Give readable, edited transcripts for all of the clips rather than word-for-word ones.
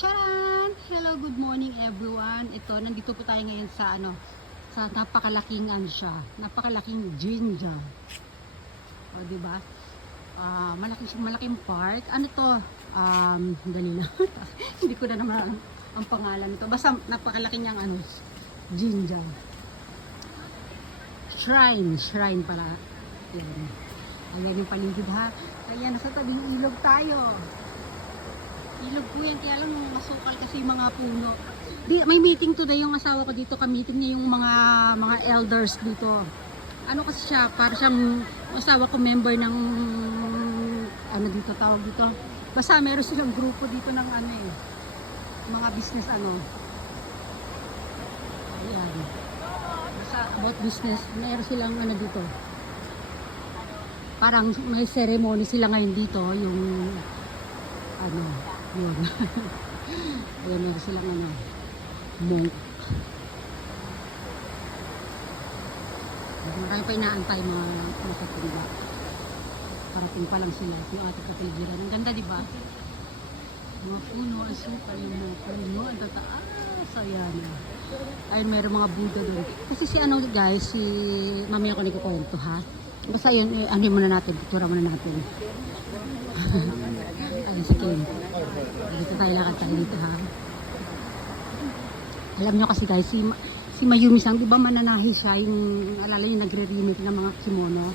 Charan! Hello, good morning everyone. Ito, nandito po tayo ngayon sa sa napakalaking siya, napakalaking Jinja. O, di ba? Malaking park. Ano to? Dali lang. Hindi ko na naman ang pangalan nito. Basta napakalaking niyang Jinja. Shrine pala. Yan. Ayan yung paligid ha. Ayan, nasa tabing ilog tayo. Ilog po yan, kaya lang masukal kasi yung mga puno. May meeting today yung asawa ko dito, ka-meeting niya yung mga elders dito. Ano kasi siya, para siyang asawa ko member ng dito, tawag dito. Basta meron silang grupo dito ng mga business Ayan. Basta about business, meron silang dito. Parang may ceremony sila ngayon dito, yung yun. Ayan, meron silang monk. Marami pa inaantay mga nakatingga. Parating pa lang sila yung ating kapiligiran. Ang ganda, di ba? Mga puno, asukal, yung mga puno, ang tataas. Ayan. Ayun, meron mga Buddha doon. Kasi si guys, si mamaya ko nagkukwento ha. Basta yun, muna natin, picture muna natin. Ayun si Ken. Dito tayo lakad tayo dito ha. Alam nyo kasi guys, si Mayumi Sang, di ba mananahi siya, yung alala yung nagre-remake ng mga kimono.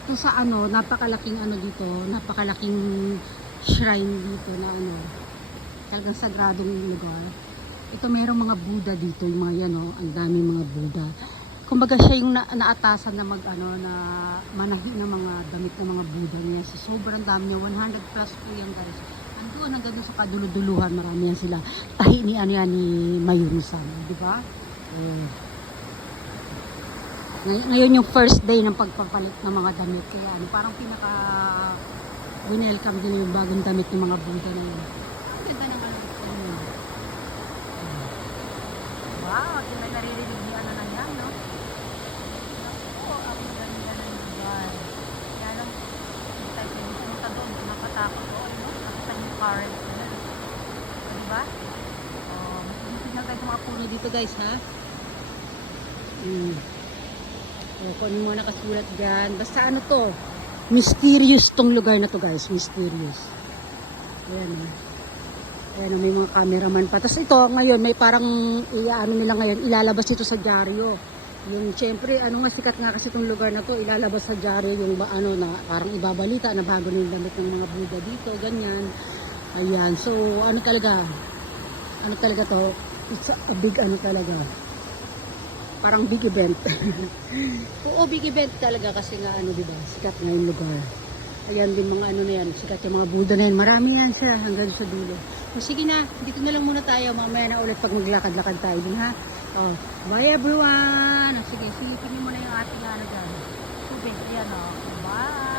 Ito sa napakalaking dito, napakalaking shrine dito na talagang sagradong lugar. Ito mayroong mga Buddha dito, yung mga yan ang daming mga Buddha. Kumbaga siya yung naatasan na na manahi ng mga damit ng mga Buddha niya. So, sobrang dami niya, 100 plus po yan guys. Andun hanggang doon sa kaduluduluhan, marami yan sila. Tahi ni ni Mayumi-san, di ba? Ngayon yung first day ng pagpapalit ng mga damit. Kaya parang pinaka welcome din yung bagong damit ng mga Buddha na yun. Ang ganda ng wow, di ba naririnig niya na yan, no? Oo, ang ganda ng lugar. Kaya lang, hindi tayo pwede pumunta doon. Napatakot doon, no? Nakita yung current. Diba? Tignan tayo sa mga puno dito guys, ha? Kung ano mga nakasulat dyan. Basta to? Mysterious tong lugar na to guys. Mysterious. Ayan, Ayan, may mga cameraman pa. Tapos ito, ngayon, may parang nila ngayon, ilalabas ito sa dyaryo. Yung, syempre, sikat nga kasi itong lugar na to, ilalabas sa dyaryo yung na parang ibabalita na bago na yung damit ng mga Buddha dito, ganyan. Ayan, so, talaga to, it's a big talaga. Parang big event. Oo, big event talaga kasi nga diba, sikat nga yung lugar. Ayan din mga na yan, sikat yung mga Buddha na yan. Marami yan siya hanggang sa dulo. So, sige na, dito na lang muna tayo. Mamaya na ulit pag maglakad-lakad tayo din ha. Bye everyone! Sige, silipin mo na yung ating dyan. Tubig, ayan Bye!